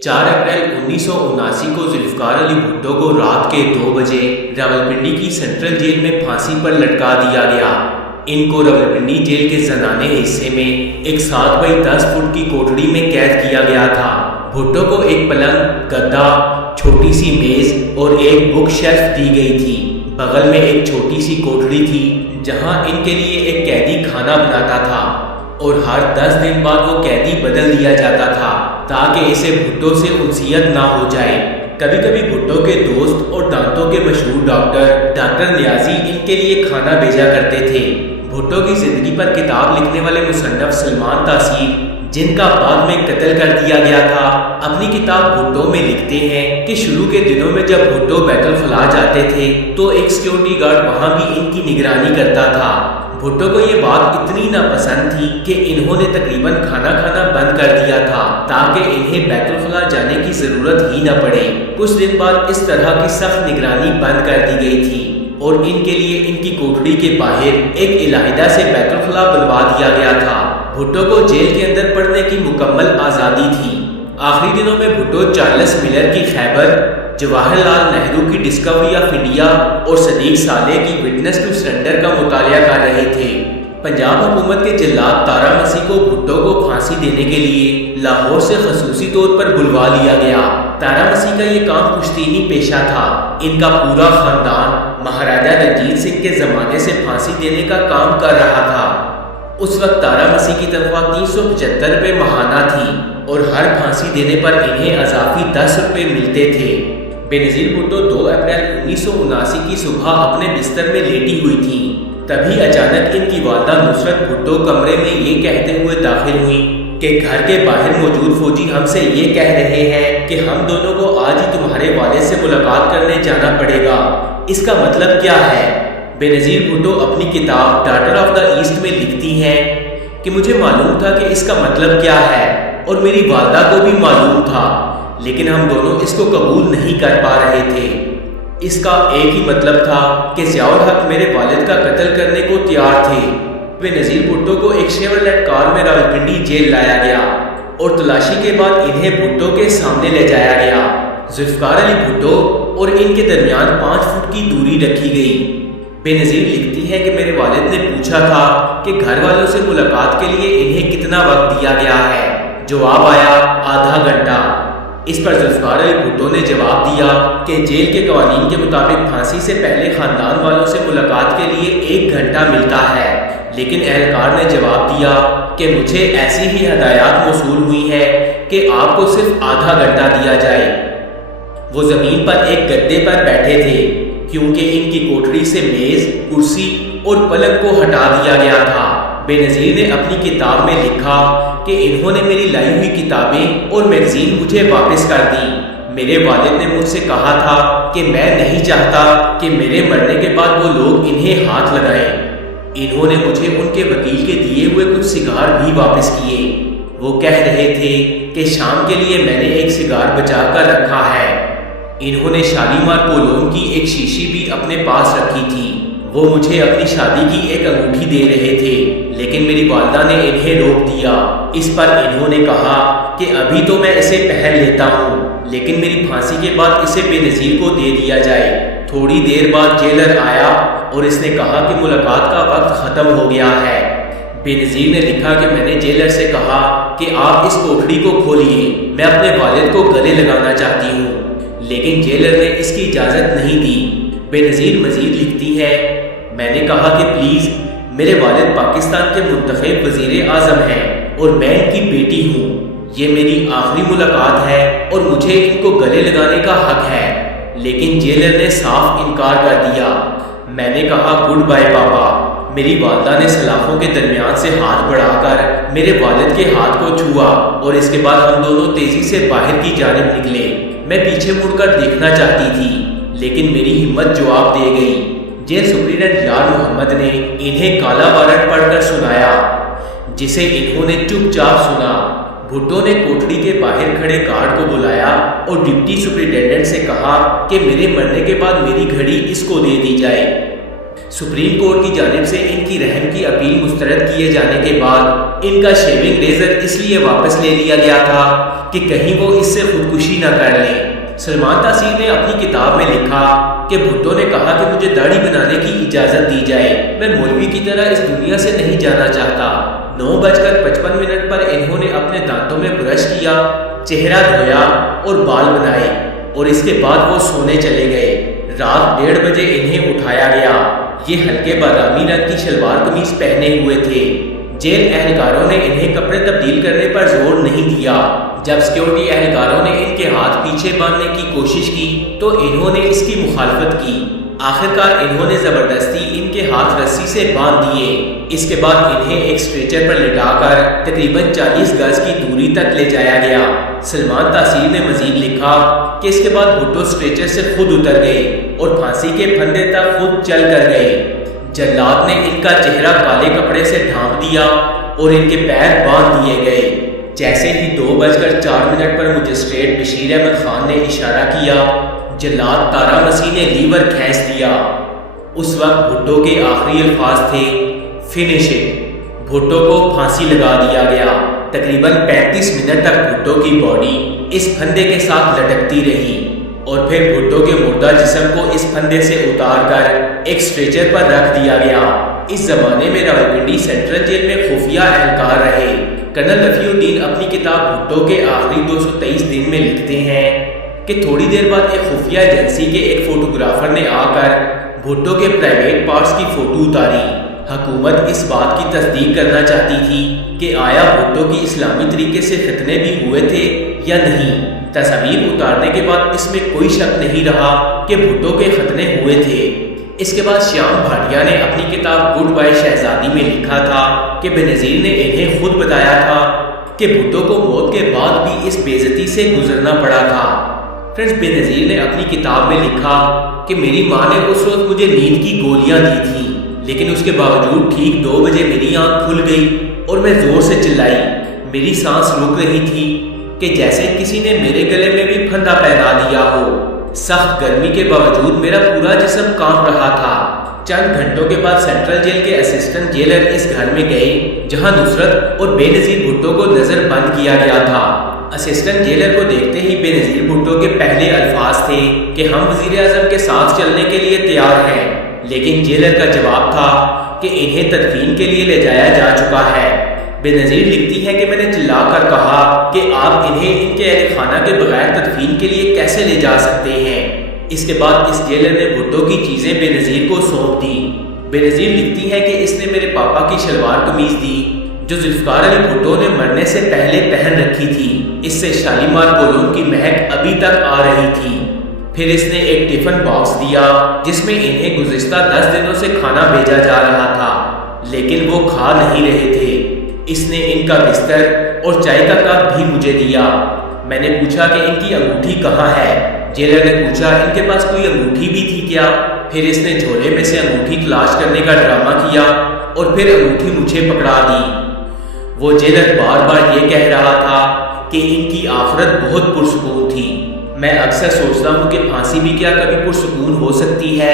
4 April 1979 کو ذوالفقار علی بھٹو کو رات کے 2 بجے راولپنڈی کی سینٹرل جیل میں پھانسی پر لٹکا دیا گیا۔ ان کو راولپنڈی جیل کے زنانے حصے میں ایک 7 بائی 10 فٹ کی کوٹڑی میں قید کیا گیا تھا۔ بھٹو کو ایک پلنگ، گدا، چھوٹی سی میز اور ایک بک شیلف دی گئی تھی۔ بغل میں ایک چھوٹی سی کوٹڑی تھی جہاں ان کے لیے ایک قیدی کھانا بناتا تھا اور ہر 10 دن بعد وہ قیدی بدل دیا جاتا تھا تاکہ اسے بھٹو سے انسیت نہ ہو جائے۔ کبھی کبھی بھٹو کے دوست اور دانتوں کے مشہور ڈاکٹر نیازی ان کے لیے کھانا بھیجا کرتے تھے۔ بھٹو کی زندگی پر کتاب لکھنے والے مصنف سلمان تاثیر، جن کا بعد میں قتل کر دیا گیا تھا، اپنی کتاب بھٹو میں لکھتے ہیں کہ شروع کے دنوں میں جب بھٹو بیت الخلاء جاتے تھے تو ایک سیکیورٹی گارڈ وہاں بھی ان کی نگرانی کرتا تھا۔ بھٹو کو یہ بات اتنی ناپسند تھی کہ انہوں نے تقریباً کھانا کھانا بند کر دیا تھا تاکہ انہیں بیت الخلاء جانے کی ضرورت ہی نہ پڑے۔ کچھ دن بعد اس طرح کی سخت نگرانی بند کر دی گئی تھی اور ان کے لیے ان کی کوٹڑی کے باہر ایک علیحدہ سے بیت الخلاء بنوا دیا گیا تھا۔ بھٹو کو جیل کے اندر پڑھنے کی مکمل آزادی تھی۔ آخری دنوں میں بھٹو چارلس ملر کی خیبر، جواہر لال نہرو کی ڈسکوری آف انڈیا اور صدیق صالح کی وٹنس ٹو سرنڈر کا مطالعہ کر رہے تھے۔ پنجاب حکومت کے جلاد تارا مسیح کو بھٹو کو پھانسی دینے کے لیے لاہور سے خصوصی طور پر بلوا لیا گیا۔ تارا مسیح کا یہ کام پشتینی پیشہ تھا۔ ان کا پورا خاندان مہاراجہ رنجیت سنگھ کے زمانے سے پھانسی دینے کا کام کر رہا تھا۔ اس وقت تارا مسیح کی تنخواہ 375 روپے ماہانہ تھی اور ہر پھانسی دینے پر انہیں اضافی 10 روپے ملتے تھے۔ بے نظیر بھٹو 2 اپریل 1979 کی صبح اپنے بستر میں لیٹی ہوئی تھی۔ تبھی اچانک ان کی والدہ نصرت بھٹو کمرے میں یہ کہتے ہوئے داخل ہوئی کہ گھر کے باہر موجود فوجی ہم سے یہ کہہ رہے ہیں کہ ہم دونوں کو آج ہی تمہارے والد سے ملاقات کرنے جانا پڑے گا۔ اس کا مطلب کیا ہے؟ بے نظیر بھٹو اپنی کتاب ڈاٹر آف دا ایسٹ میں لکھتی ہیں کہ مجھے معلوم تھا کہ اس کا مطلب کیا ہے اور میری والدہ کو بھی معلوم تھا، لیکن ہم دونوں اس کو قبول نہیں کر پا رہے تھے۔ اس کا ایک ہی مطلب تھا کہ ضیاء الحق میرے والد کا قتل کرنے کو تیار تھے۔ بے نظیر بھٹو کو ایک شیورلیٹ کار میں راولپنڈی جیل لایا گیا اور تلاشی کے بعد انہیں بھٹو کے سامنے لے جایا گیا۔ ذوالفقار علی بھٹو اور ان کے درمیان 5 فٹ کی دوری رکھی گئی۔ بے نظیر لکھتی ہے کہ میرے والد نے پوچھا تھا کہ گھر والوں سے ملاقات کے لیے انہیں کتنا وقت دیا گیا ہے۔ جواب آیا آدھا گھنٹہ۔ اس پر ذوالفقار علی بھٹو نے جواب دیا کہ جیل کے قوانین کے مطابق پھانسی سے پہلے خاندان والوں سے ملاقات کے لیے 1 گھنٹہ ملتا ہے، لیکن اہلکار نے جواب دیا کہ مجھے ایسی ہی ہدایات موصول ہوئی ہیں کہ آپ کو صرف آدھا گھنٹہ دیا جائے۔ وہ زمین پر ایک گدے پر بیٹھے تھے کیونکہ ان کی کوٹڑی سے میز، کرسی اور پلنگ کو ہٹا دیا گیا تھا۔ بے نظیر نے اپنی کتاب میں لکھا کہ انہوں نے میری لائی ہوئی کتابیں اور میگزین مجھے واپس کر دی۔ میرے والد نے مجھ سے کہا تھا کہ میں نہیں چاہتا کہ میرے مرنے کے بعد وہ لوگ انہیں ہاتھ لگائیں۔ انہوں نے مجھے ان کے وکیل کے دیے ہوئے کچھ سگار بھی واپس کیے۔ وہ کہہ رہے تھے کہ شام کے لیے میں نے ایک سگار بچا کر رکھا ہے۔ انہوں نے شالیمار پولون کی ایک شیشی بھی اپنے پاس رکھی تھی۔ وہ مجھے اپنی شادی کی ایک انگوٹھی دے رہے تھے، لیکن میری والدہ نے انہیں روک دیا۔ اس پر انہوں نے کہا کہ ابھی تو میں اسے پہن لیتا ہوں، لیکن میری پھانسی کے بعد اسے بے نظیر کو دے دیا جائے۔ تھوڑی دیر بعد جیلر آیا اور اس نے کہا کہ ملاقات کا وقت ختم ہو گیا ہے۔ بے نظیر نے لکھا کہ میں نے جیلر سے کہا کہ آپ اس کوٹڑی کو کھولیے، میں اپنے والد کو گلے لگانا چاہتی ہوں، لیکن جیلر نے اس کی اجازت نہیں دی۔ بے نظیر مزید لکھتی ہے، میں نے کہا کہ پلیز، میرے والد پاکستان کے منتخب وزیر اعظم ہیں اور میں ان کی بیٹی ہوں۔ یہ میری آخری ملاقات ہے اور مجھے ان کو گلے لگانے کا حق ہے، لیکن جیلر نے صاف انکار کر دیا۔ میں نے کہا گڈ بائے پاپا۔ میری والدہ نے سلاخوں کے درمیان سے ہاتھ بڑھا کر میرے والد کے ہاتھ کو چھوا اور اس کے بعد ہم دونوں تیزی سے باہر کی جانب نکلے۔ میں پیچھے مڑ کر دیکھنا چاہتی تھی، لیکن میری ہمت جواب دے گئی۔ جیل سپرنٹینڈنٹ یار محمد نے انہیں کالا وارنٹ پڑھ کر سنایا، جسے انہوں نے چپ چاپ سنا۔ بھٹو نے کوٹڑی کے باہر کھڑے گارڈ کو بلایا اور ڈپٹی سپرنٹینڈنٹ سے کہا کہ میرے مرنے کے بعد میری گھڑی اس کو دے دی جائے۔ سپریم کورٹ کی جانب سے ان کی رحم کی اپیل مسترد کیے جانے کے بعد ان کا شیونگ ریزر اس لیے واپس لے لیا گیا تھا کہ کہیں وہ اس سے خودکشی نہ کر لیں۔ سلمان تاثیر نے اپنی کتاب میں لکھا کہ بھٹو نے کہا کہ مجھے داڑھی بنانے کی اجازت دی جائے، میں مولوی کی طرح اس دنیا سے نہیں جانا چاہتا۔ 9:55 پر انہوں نے اپنے دانتوں میں برش کیا، چہرہ دھویا اور بال بنائے اور اس کے بعد وہ سونے چلے گئے۔ رات 1:30 بجے انہیں اٹھایا گیا۔ یہ ہلکے بادامی رنگ کی شلوار قمیض پہنے ہوئے تھے۔ جیل اہلکاروں نے انہیں کپڑے تبدیل کرنے پر زور نہیں دیا۔ جب سیکیورٹی اہلکاروں نے ان کے ہاتھ پیچھے باندھنے کی کوشش کی تو انہوں نے اس کی مخالفت کی۔ آخرکار انہوں نے زبردستی ان کے ہاتھ رسی سے باندھ دیے۔ اس کے بعد انہیں ایک اسٹریچر پر لٹا کر تقریباً 40 گز کی دوری تک لے جایا گیا۔ سلمان تاثیر نے مزید لکھا کہ اس کے بعد بھٹو اسٹریچر سے خود اتر گئے اور پھانسی کے پھندے تک خود چل کر گئے۔ جلاد نے ان کا چہرہ کالے کپڑے سے ڈھانپ دیا اور ان کے پیر باندھ دیے گئے۔ جیسے ہی 2:04 پر مجسٹریٹ بشیر احمد خان نے اشارہ کیا، جلاد تارا مسیح نے لیور کھینچ دیا۔ اس وقت بھٹو کے آخری الفاظ تھے فنش اٹ۔ بھٹو کو پھانسی لگا دیا گیا۔ تقریباً 35 منٹ تک بھٹو کی باڈی اس پھندے کے ساتھ لٹکتی رہی اور پھر بھٹو کے مردہ جسم کو اس پھندے سے اتار کر ایک اسٹریچر پر رکھ دیا گیا۔ اس زمانے میں راولپنڈی سینٹرل جیل میں خفیہ اہلکار رہے۔ کرنل رفیع الدین اپنی کتاب بھٹو کے آخری 223 دن میں لکھتے ہیں کہ تھوڑی دیر بعد ایک خفیہ ایجنسی کے ایک فوٹوگرافر نے آ کر بھٹو کے پرائیویٹ پارٹس کی فوٹو اتاری۔ حکومت اس بات کی تصدیق کرنا چاہتی تھی کہ آیا بھٹو کی اسلامی طریقے سے ختنے بھی ہوئے تھے یا نہیں۔ تصاویر اتارنے کے بعد اس میں کوئی شک نہیں رہا کہ بھٹو کے ختنے ہوئے تھے۔ اس کے بعد شیام بھاٹیا نے اپنی کتاب گڈ بائی شہزادی میں لکھا تھا کہ بینظیر نے انہیں خود بتایا تھا کہ بھٹو کو موت کے بعد بھی اس بے عزتی سے گزرنا پڑا تھا۔ فرینڈز، بینظیر نے اپنی کتاب میں لکھا کہ میری ماں نے اس وقت مجھے نیند کی گولیاں دی تھیں، لیکن اس کے باوجود ٹھیک 2 بجے میری آنکھ کھل گئی اور میں زور سے چلائی۔ میری سانس رک رہی تھی کہ جیسے کسی نے میرے گلے میں بھی پھندا پہنا دیا ہو۔ سخت گرمی کے باوجود میرا پورا جسم کانپ رہا تھا۔ چند گھنٹوں کے بعد سینٹرل جیل کے اسسٹنٹ جیلر اس گھر میں گئے جہاں نصرت اور بے نظیر بھٹو کو نظر بند کیا گیا تھا۔ اسسٹنٹ جیلر کو دیکھتے ہی بے نظیر بھٹو کے پہلے الفاظ تھے کہ ہم وزیر اعظم کے ساتھ چلنے کے لیے تیار ہیں، لیکن جیلر کا جواب تھا کہ انہیں تدفین کے لیے لے جایا جا چکا ہے۔ بے نظیر لکھتی ہے کہ میں نے چلا کر کہا کہ آپ انہیں ان کے اہل خانہ کے بغیر تدفین کے لیے کیسے لے جا سکتے ہیں۔ اس کے بعد اس جیلر نے بھٹو کی چیزیں بے نظیر کو سونپ دی۔ بے نظیر لکھتی ہے کہ اس نے میرے پاپا کی شلوار قمیض دی جو ذوالفقار علی بھٹو نے مرنے سے پہلے پہن رکھی تھی۔ اس سے شالیمار کولون کی مہک ابھی تک آ رہی تھی۔ پھر اس نے ایک ٹفن باکس دیا جس میں انہیں گزشتہ 10 دنوں سے کھانا بھیجا جا رہا تھا، لیکن وہ کھا نہیں رہے تھے۔ اس نے ان کا بستر اور چائے کا کپ بھی مجھے دیا۔ میں نے پوچھا کہ ان کی انگوٹھی کہاں ہے۔ جیلر نے پوچھا ان کے پاس کوئی انگوٹھی بھی تھی کیا؟ پھر اس نے جھولے میں سے انگوٹھی تلاش کرنے کا ڈرامہ کیا اور پھر انگوٹھی مجھے پکڑا دی۔ وہ جیلر بار بار یہ کہہ رہا تھا کہ ان کی آخرت بہت پرسکون تھی۔ میں اکثر سوچتا ہوں کہ پھانسی بھی کیا کبھی پرسکون ہو سکتی ہے؟